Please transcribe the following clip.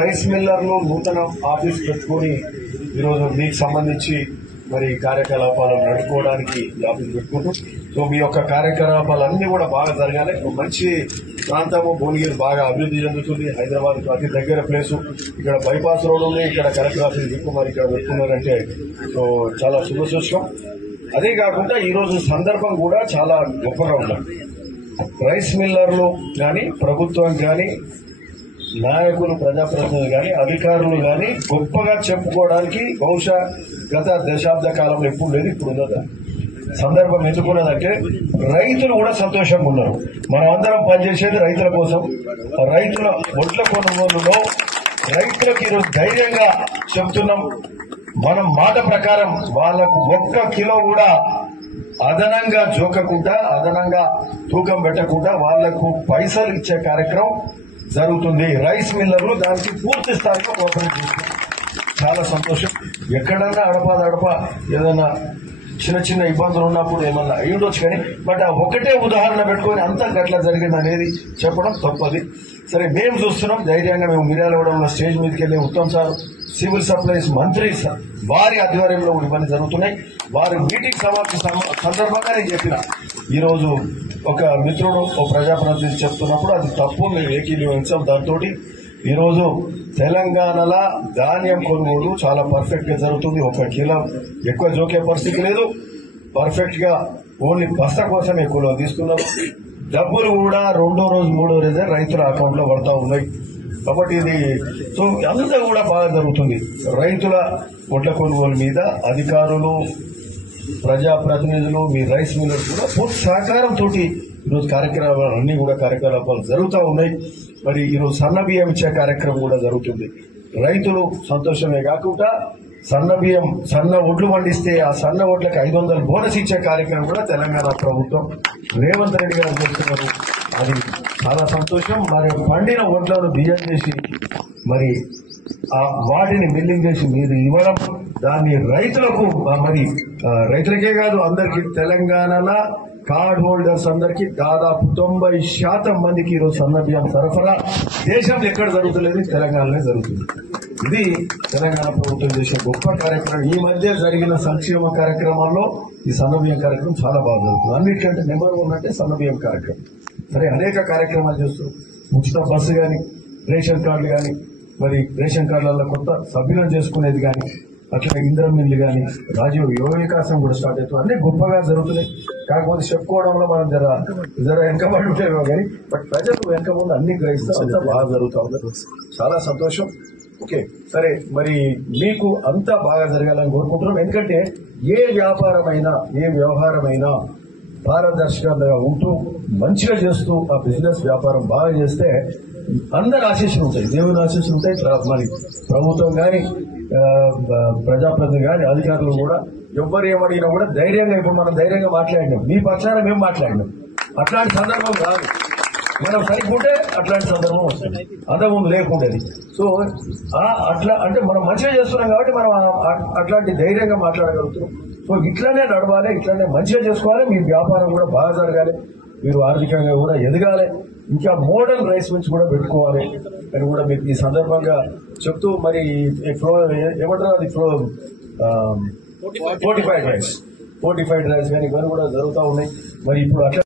Rice మిల్లర్లు నూతన office పెట్టుకుని ఈరోజు మీకు సంబంధించి మరి కార్యకలాపాలు నడుపుకోవడానికి ఆఫీస్ పెట్టుకుంటూ సో మీ యొక్క కార్యకలాపాలన్నీ కూడా బాగా జరగాలి. మంచి ప్రాంతము భువనగిరి బాగా అభివృద్ధి చెందుతుంది. హైదరాబాద్ అతి దగ్గర ప్లేసు. ఇక్కడ బైపాస్ రోడ్ ఉంది. ఇక్కడ కలెక్టర్ ఆఫీస్ మరి ఇక్కడ పెట్టుకున్నారంటే సో చాలా శుభసూచకం. అదే కాకుండా ఈరోజు సందర్భం కూడా చాలా గొప్పగా ఉంది. రైస్ మిల్లర్లు కానీ ప్రభుత్వం కానీ నాయకులు ప్రజాప్రతినిధులు కానీ అధికారులు కానీ గొప్పగా చెప్పుకోవడానికి బహుశా గత దశాబ్ద కాలంలో ఎప్పుడు లేదు, ఇప్పుడు ఉన్నదా సందర్భం ఎందుకున్నదంటే రైతులు కూడా సంతోషంగా ఉన్నారు. మనం అందరం పనిచేసేది రైతుల కోసం. రైతుల ఒడ్ల కొనుగోలులో రైతులకు ఈరోజు ధైర్యంగా చెప్తున్నాం. మనం మాట ప్రకారం వాళ్లకు 1 కిలో కూడా అదనంగా జోకకుండా అదనంగా తూకం పెట్టకుండా వాళ్లకు పైసలు ఇచ్చే కార్యక్రమం జరుగుతుంది. రైస్ మిల్లర్లు దానికి పూర్తి స్థాయిలో కోఆపరేట్ చేస్తున్నారు. చాలా సంతోషం. ఎక్కడన్నా అడప ఏదైనా చిన్న చిన్న ఇబ్బందులు ఉన్నప్పుడు ఏమన్నా అయ్యుండొచ్చు కానీ బట్ ఆ ఒకటే ఉదాహరణ పెట్టుకుని అంతా గట్లా జరిగింది అనేది చెప్పడం తప్పది. సరే మేము చూస్తున్నాం ధైర్యంగా. మేము మిర్యాలగూడెంలో స్టేజ్ మీదకి వెళ్లి ఉత్తమ్ సార్ సివిల్ సప్లైస్ మంత్రి వారి ఆధ్వర్యంలో ఇవన్నీ జరుగుతున్నాయి. వారి మీటింగ్ సమావేశ సందర్భంగా నేను చెప్పిన ఈరోజు ఒక మిత్రుడు ఒక ప్రజాప్రతినిధి చెప్తున్నప్పుడు అది తప్పు, మేము ఏకీభవించాం. దాంతో ఈరోజు తెలంగాణలో ధాన్యం కొనుగోలు చాలా పర్ఫెక్ట్ గా జరుగుతుంది. 1 కిలో ఎక్కువ జోకే పరిస్థితి లేదు. పర్ఫెక్ట్ గా ఓన్లీ బస్తా కోసం ఎక్కువ తీసుకున్నారు. డబ్బులు కూడా 2వ రోజు 3వ రోజే రైతుల అకౌంట్ లో పడతా ఉన్నాయి. కాబట్టి ఇది సో అంతా కూడా బాగా జరుగుతుంది. రైతుల ఒడ్ల కొనుగోలు మీద అధికారులు ప్రజాప్రతినిధులు మీ రైస్ మిల్లర్స్ కూడా పూర్తి సహకారంతో ఈరోజు కార్యకలాపాలు కూడా కార్యకలాపాలు జరుగుతూ ఉన్నాయి. మరి ఈరోజు సన్న బియ్యం ఇచ్చే కార్యక్రమం కూడా జరుగుతుంది. రైతులు సంతోషమే కాకుండా సన్న బియ్యం సన్న ఒడ్లు పండిస్తే ఆ సన్న ఒడ్లకు 500 బోనస్ ఇచ్చే కార్యక్రమం కూడా తెలంగాణ ప్రభుత్వం రేవంత్ రెడ్డి గారు చేస్తున్నారు. అది చాలా సంతోషం. మరి పండిన ఒడ్లను బియ్యం చేసి మరి వాటిని మిల్లింగ్ చేసి మీరు ఇవ్వడం దాన్ని రైతులకు మరి రైతులకే కాదు అందరికీ తెలంగాణలో కార్డ్ హోల్డర్స్ అందరికీ దాదాపు 90% మందికి ఈరోజు సన్న బియ్యం సరఫరా దేశంలో ఎక్కడ జరుగుతలేదు, తెలంగాణలో జరుగుతుంది. ఇది తెలంగాణ ప్రభుత్వం చేసే గొప్ప కార్యక్రమం. ఈ మధ్య జరిగిన సంక్షేమ కార్యక్రమాల్లో ఈ సన్న బియ్యం కార్యక్రమం చాలా బాగా జరుగుతుంది. అన్నిటికంటే నెంబర్ 1 అంటే సన్న బియ్యం కార్యక్రమం. సరే అనేక కార్యక్రమాలు చేస్తూ ఉచిత బస్సు కానీ రేషన్ కార్డులు కానీ మరి రేషన్ కార్డులలో కొత్త సభ్యులను చేసుకునేది కానీ అట్లా ఇంధన మిల్లు కానీ రాజీవ్ యువ వికాసం కూడా స్టార్ట్ అవుతుంది. అన్ని గొప్పగా జరుగుతున్నాయి. కాకపోతే చెప్పుకోవడంలో మనం జర వెనకబడి ఉంటామో కానీ బట్ ప్రజలు వెనక ముందు అన్ని గ్రహిస్తూ అంతా బాగా జరుగుతూ ఉంది. చాలా సంతోషం. ఓకే సరే మరి మీకు అంతా బాగా జరగాలని కోరుకుంటున్నాం. ఎందుకంటే ఏ వ్యాపారమైనా ఏ వ్యవహారమైనా పారదర్శకంగా ఉంటూ మంచిగా చేస్తూ ఆ బిజినెస్ వ్యాపారం బాగా చేస్తే అందరు ఆశీస్సులు ఉంటాయి, దేవుని ఆశీస్సులు ఉంటాయి. మరి ప్రభుత్వం కానీ ప్రజాప్రతినిధులు కానీ అధికారులు కూడా ఎవ్వరు ఏమడిగినా కూడా ధైర్యంగా ఇప్పుడు మనం ధైర్యంగా మాట్లాడినాం. మీ పక్షాన మేము మాట్లాడినాం. అట్లాంటి సందర్భం కాదు. మనం సరిపోతే అట్లాంటి సందర్భం వస్తుంది. అంతకుముందు లేకుండేది. సో అట్లా అంటే మనం మంచిగా చేస్తున్నాం కాబట్టి మనం అట్లాంటి ధైర్యంగా మాట్లాడగలుగుతున్నాం. సో ఇట్లానే నడవాలి, ఇట్లానే మంచిగా చేసుకోవాలి. మీ వ్యాపారం కూడా బాగా జరగాలి, మీరు ఆర్థికంగా కూడా ఎదగాలి, ఇంకా మోడల్ రైస్ మిల్స్ కూడా పెట్టుకోవాలి అని కూడా మీకు ఈ సందర్భంగా చెప్తూ మరి ఏమంటారు అది ఫోర్టిఫైడ్ రైస్ కానీ ఇవన్నీ కూడా జరుగుతూ ఉన్నాయి. మరి ఇప్పుడు అట్లా